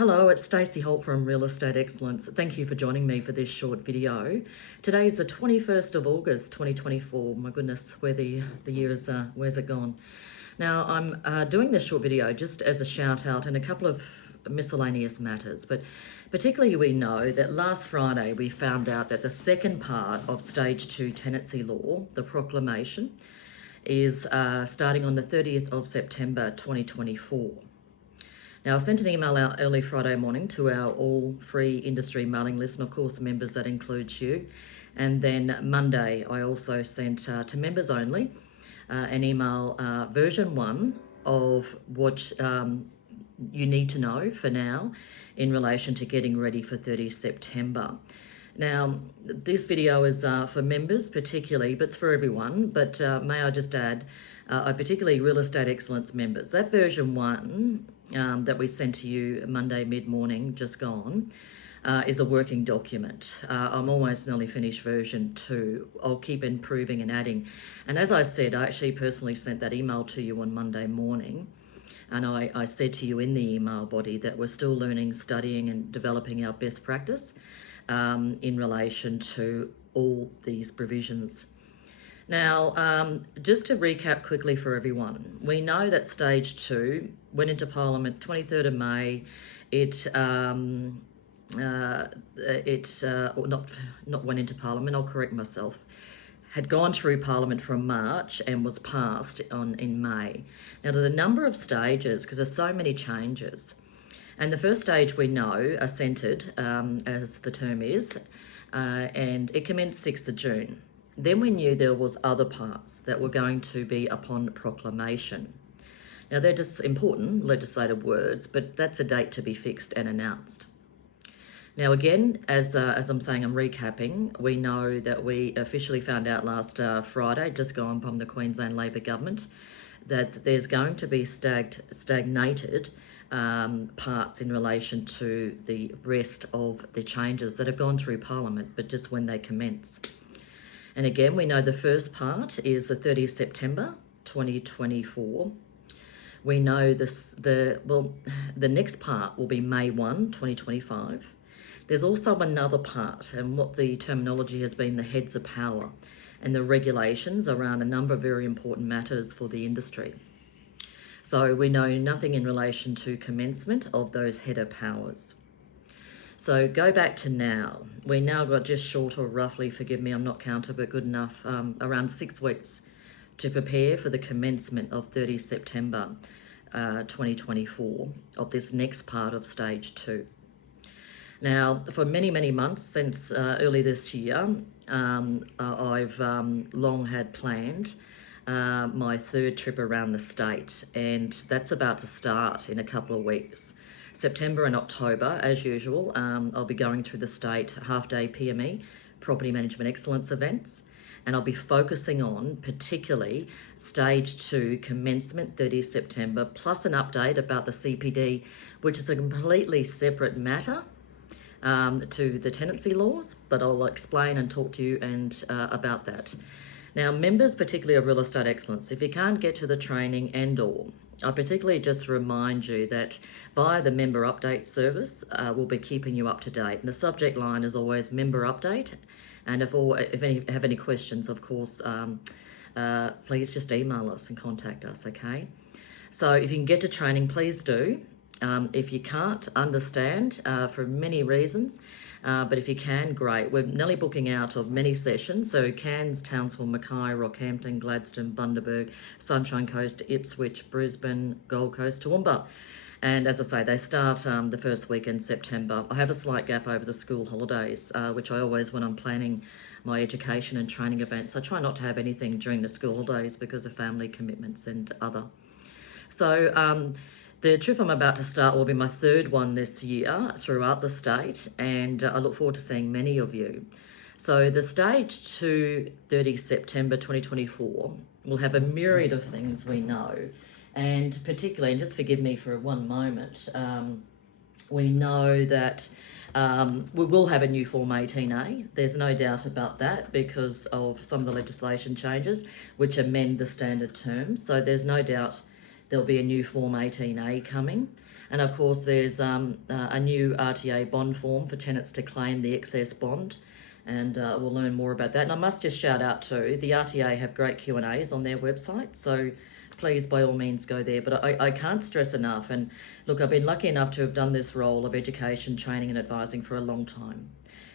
Hello, it's Stacey Holt from Real Estate Excellence. Thank you for joining me for this short video. Today is the 21st of August 2024. My goodness, where the year is, where's it gone? Now, I'm doing this short video just as a shout out and a couple of miscellaneous matters, but particularly we know that last Friday we found out that the second part of Stage 2 tenancy law, the proclamation, is starting on the 30th of September 2024. Now, I sent an email out early Friday morning to our all free industry mailing list, and of course, members, that includes you. And then Monday, I also sent to members only an email version 1 of what you need to know for now in relation to getting ready for 30 September. Now, this video is for members particularly, but it's for everyone. But may I just add, particularly Real Estate Excellence members, that version 1 that we sent to you Monday mid-morning, just gone, is a working document. I'm almost nearly finished version 2. I'll keep improving and adding. And as I said, I actually personally sent that email to you on Monday morning. And I said to you in the email body that we're still learning, studying and developing our best practice in relation to all these provisions. Now, just to recap quickly for everyone, we know that Stage 2 went into Parliament 23rd of May. Not went into Parliament, I'll correct myself, had gone through Parliament from March and was passed in May. Now, there's a number of stages because there's so many changes. And the first stage we know, assented, as the term is, and it commenced 6th of June. Then we knew there was other parts that were going to be upon proclamation. Now, they're just important legislative words, but that's a date to be fixed and announced. Now, again, as I'm saying, I'm recapping, we know that we officially found out last Friday, just gone from the Queensland Labor government, that there's going to be stagnated parts in relation to the rest of the changes that have gone through Parliament, but just when they commence. And again, we know the first part is the 30th September 2024. We know the next part will be May 1, 2025. There's also another part, and what the terminology has been, the heads of power and the regulations around a number of very important matters for the industry. So we know nothing in relation to commencement of those head of powers. So go back to now. We now got just short, or roughly, forgive me, I'm not counter, but good enough, around 6 weeks to prepare for the commencement of 30 September 2024 of this next part of Stage 2. Now, for many, many months since early this year, I've long had planned my third trip around the state, and that's about to start in a couple of weeks. September and October, as usual, I'll be going through the state half-day PME, Property Management Excellence events, and I'll be focusing on particularly Stage 2 commencement 30 September, plus an update about the CPD, which is a completely separate matter to the tenancy laws, but I'll explain and talk to you about that. Now, members, particularly of Real Estate Excellence, if you can't get to the training I particularly just remind you that via the member update service, we'll be keeping you up to date. And the subject line is always member update. And if any have any questions, of course, please just email us and contact us, okay? So if you can get to training, please do. If you can't, understand for many reasons, but if you can, great. We're nearly booking out of many sessions, so Cairns, Townsville, Mackay, Rockhampton, Gladstone, Bundaberg, Sunshine Coast, Ipswich, Brisbane, Gold Coast, Toowoomba. And as I say, they start the first week in September. I have a slight gap over the school holidays, which I always, when I'm planning my education and training events, I try not to have anything during the school holidays because of family commitments and other. So the trip I'm about to start will be my third one this year throughout the state, and I look forward to seeing many of you. So the Stage 2 30 September 2024 will have a myriad of things we know, and particularly, and just forgive me for one moment, we know that we will have a new Form 18A. There's no doubt about that because of some of the legislation changes which amend the standard terms. So there's no doubt There'll be a new Form 18A coming. And of course, there's a new RTA bond form for tenants to claim the excess bond. And we'll learn more about that. And I must just shout out too, the RTA have great Q&As on their website. So please, by all means, go there. But I can't stress enough. And look, I've been lucky enough to have done this role of education, training and advising for a long time.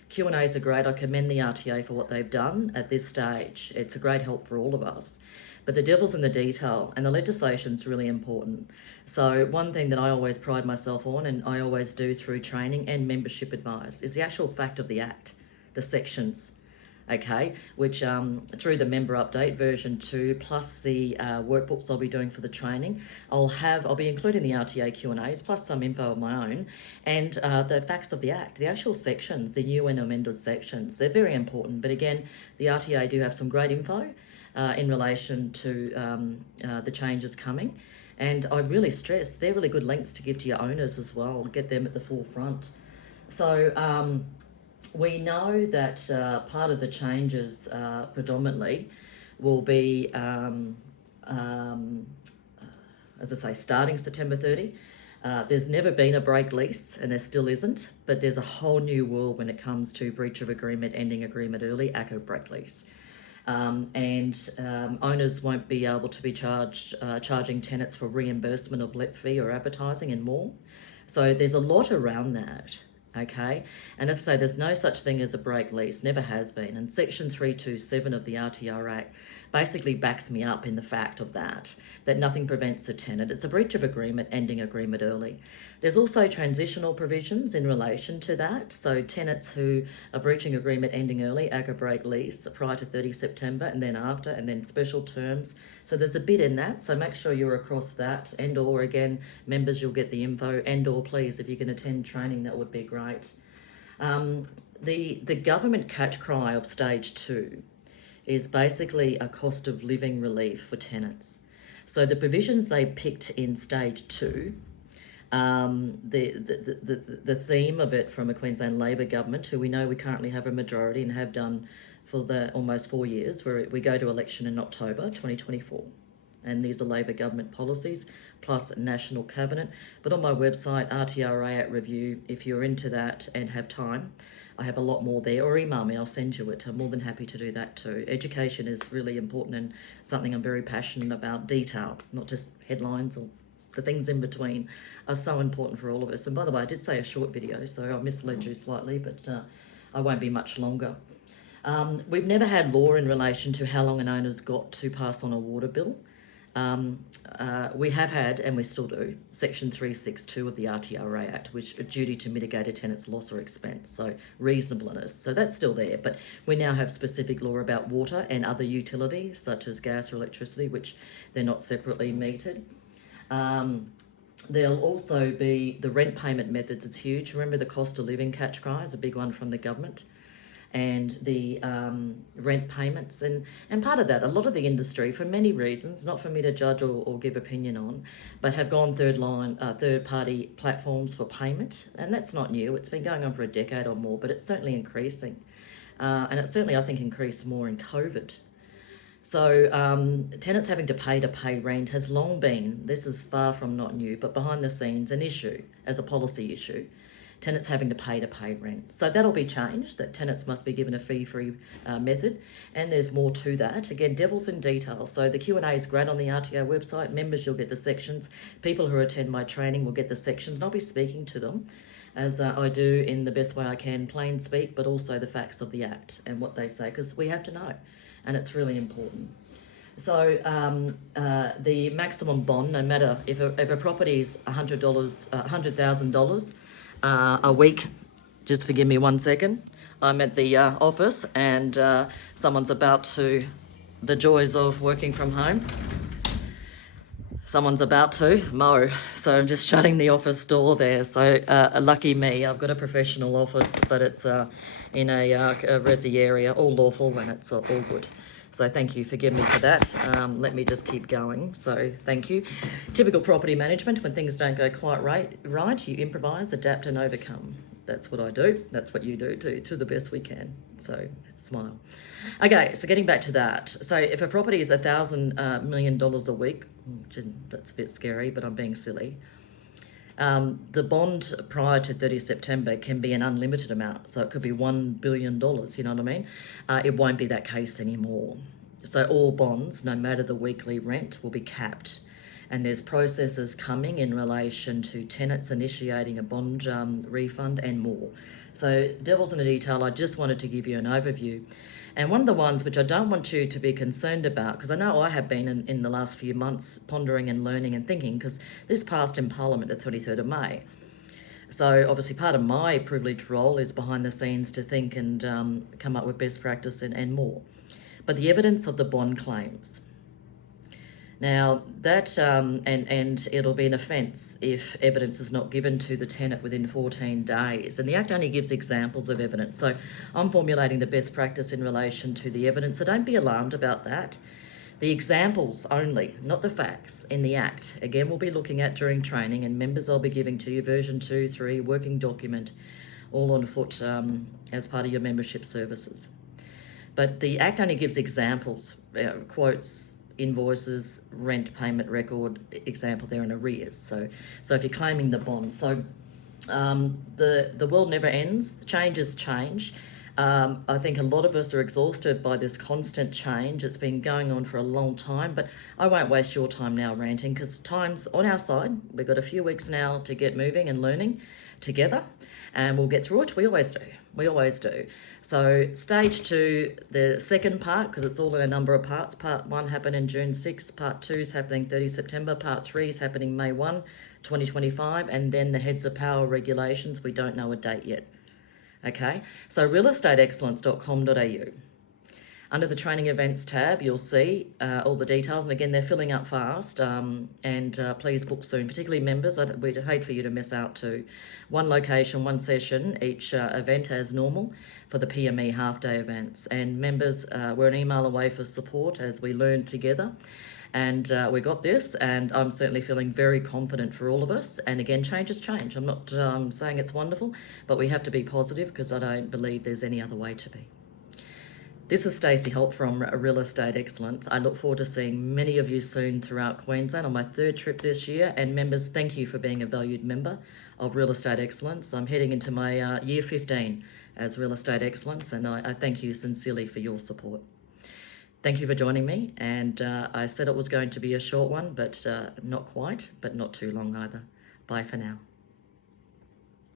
Q&As are great. I commend the RTA for what they've done at this stage. It's a great help for all of us. But the devil's in the detail, and the legislation's really important. So one thing that I always pride myself on, and I always do through training and membership advice, is the actual fact of the Act, the sections, okay, which through the member update version 2 plus the workbooks I'll be doing for the training, I'll be including the RTA Q&As plus some info of my own, and the facts of the Act, the actual sections, the new and amended sections. They're very important, but again, the RTA do have some great info in relation to the changes coming. And I really stress they're really good links to give to your owners as well, get them at the forefront. So we know that part of the changes predominantly will be, as I say, starting September 30. There's never been a break lease, and there still isn't, but there's a whole new world when it comes to breach of agreement, ending agreement early, ACO break lease. Owners won't be able to be charging tenants for reimbursement of let fee or advertising and more. So there's a lot around that, okay? And as I say, there's no such thing as a break lease, never has been. And Section 327 of the RTR Act basically backs me up in the fact of that nothing prevents a tenant. It's a breach of agreement, ending agreement early. There's also transitional provisions in relation to that. So tenants who are breaching agreement, ending early, ACO break lease prior to 30 September and then after, and then special terms. So there's a bit in that. So make sure you're across that, and or again, members, you'll get the info, and or please, if you can attend training, that would be great. The government catch cry of stage 2 is basically a cost of living relief for tenants. So the provisions they picked in stage 2, the theme of it from a Queensland Labor government, who we know we currently have a majority and have done for the almost 4 years, where we go to election in October 2024. And these are Labor government policies plus National Cabinet. But on my website, RTRA at Review, if you're into that and have time, I have a lot more there, or email me, I'll send you it. I'm more than happy to do that too. Education is really important and something I'm very passionate about. Detail, not just headlines or the things in between, are so important for all of us. And by the way, I did say a short video, so I misled you slightly, but I won't be much longer. We've never had law in relation to how long an owner's got to pass on a water bill. We have had, and we still do, Section 362 of the RTRA Act, which a duty to mitigate a tenant's loss or expense, so reasonableness. So that's still there, but we now have specific law about water and other utilities, such as gas or electricity, which they're not separately metered. There'll also be the rent payment methods is huge. Remember the cost of living catch cry is a big one from the government. And the rent payments. And part of that, a lot of the industry, for many reasons, not for me to judge or give opinion on, but have gone third-party platforms for payment. And that's not new. It's been going on for a decade or more, but it's certainly increasing. And it certainly, I think, increased more in COVID. So tenants having to pay rent has long been, this is far from not new, but behind the scenes, an issue as a policy issue. Tenants having to pay rent. So that'll be changed, that tenants must be given a fee-free method, and there's more to that. Again, devil's in detail. So the Q&A is great on the RTO website. Members, you'll get the sections. People who attend my training will get the sections, and I'll be speaking to them as I do in the best way I can, plain speak, but also the facts of the Act and what they say, because we have to know, and it's really important. So the maximum bond, no matter if a property is $100,000 a week, just forgive me 1 second. I'm at the office and someone's about to, the joys of working from home, someone's about to mow. So I'm just shutting the office door there. So lucky me, I've got a professional office, but it's in a resi area, all lawful and it's all good. So thank you, forgive me for that. Let me just keep going. So thank you. Typical property management, when things don't go quite right, you improvise, adapt and overcome. That's what I do. That's what you do too, to the best we can. So smile. Okay, so getting back to that. So if a property is $1,000 million a week, that's a bit scary, but I'm being silly. The bond prior to 30 September can be an unlimited amount. So it could be $1 billion, you know what I mean? It won't be that case anymore. So all bonds, no matter the weekly rent, will be capped. And there's processes coming in relation to tenants initiating a bond refund and more. So devil's in the detail, I just wanted to give you an overview. And one of the ones which I don't want you to be concerned about, because I know I have been in the last few months pondering and learning and thinking, because this passed in Parliament the 23rd of May. So obviously part of my privileged role is behind the scenes to think and come up with best practice and more. But the evidence of the bond claims. Now that, and it'll be an offence if evidence is not given to the tenant within 14 days. And the Act only gives examples of evidence. So I'm formulating the best practice in relation to the evidence. So don't be alarmed about that. The examples only, not the facts, in the Act. Again, we'll be looking at during training, and members I'll be giving to you version 2, 3, working document, all on foot as part of your membership services. But the Act only gives examples, quotes, invoices, rent payment record, example there in arrears. So if you're claiming the bond. So the world never ends. Changes change. I think a lot of us are exhausted by this constant change. It's been going on for a long time, but I won't waste your time now ranting, because time's on our side. We've got a few weeks now to get moving and learning together, and we'll get through it. We always do. We always do. So stage 2, the second part, because it's all in a number of parts. Part 1 happened in June 6, part 2 is happening 30 September, part 3 is happening May 1, 2025, and then the heads of power regulations, we don't know a date yet. Okay, so realestateexcellence.com.au. Under the training events tab, you'll see all the details. And again, they're filling up fast. Please book soon, particularly members. We'd hate for you to miss out too. One location, one session, each event as normal for the PME half-day events. And members, we're an email away for support as we learn together. And we got this, and I'm certainly feeling very confident for all of us. And again, changes change. I'm not saying it's wonderful, but we have to be positive, because I don't believe there's any other way to be. This is Stacey Holt from Real Estate Excellence. I look forward to seeing many of you soon throughout Queensland on my 3rd trip this year. And members, thank you for being a valued member of Real Estate Excellence. I'm heading into my year 15 as Real Estate Excellence, and I thank you sincerely for your support. Thank you for joining me, and I said it was going to be a short one, but not quite, but not too long either. Bye for now.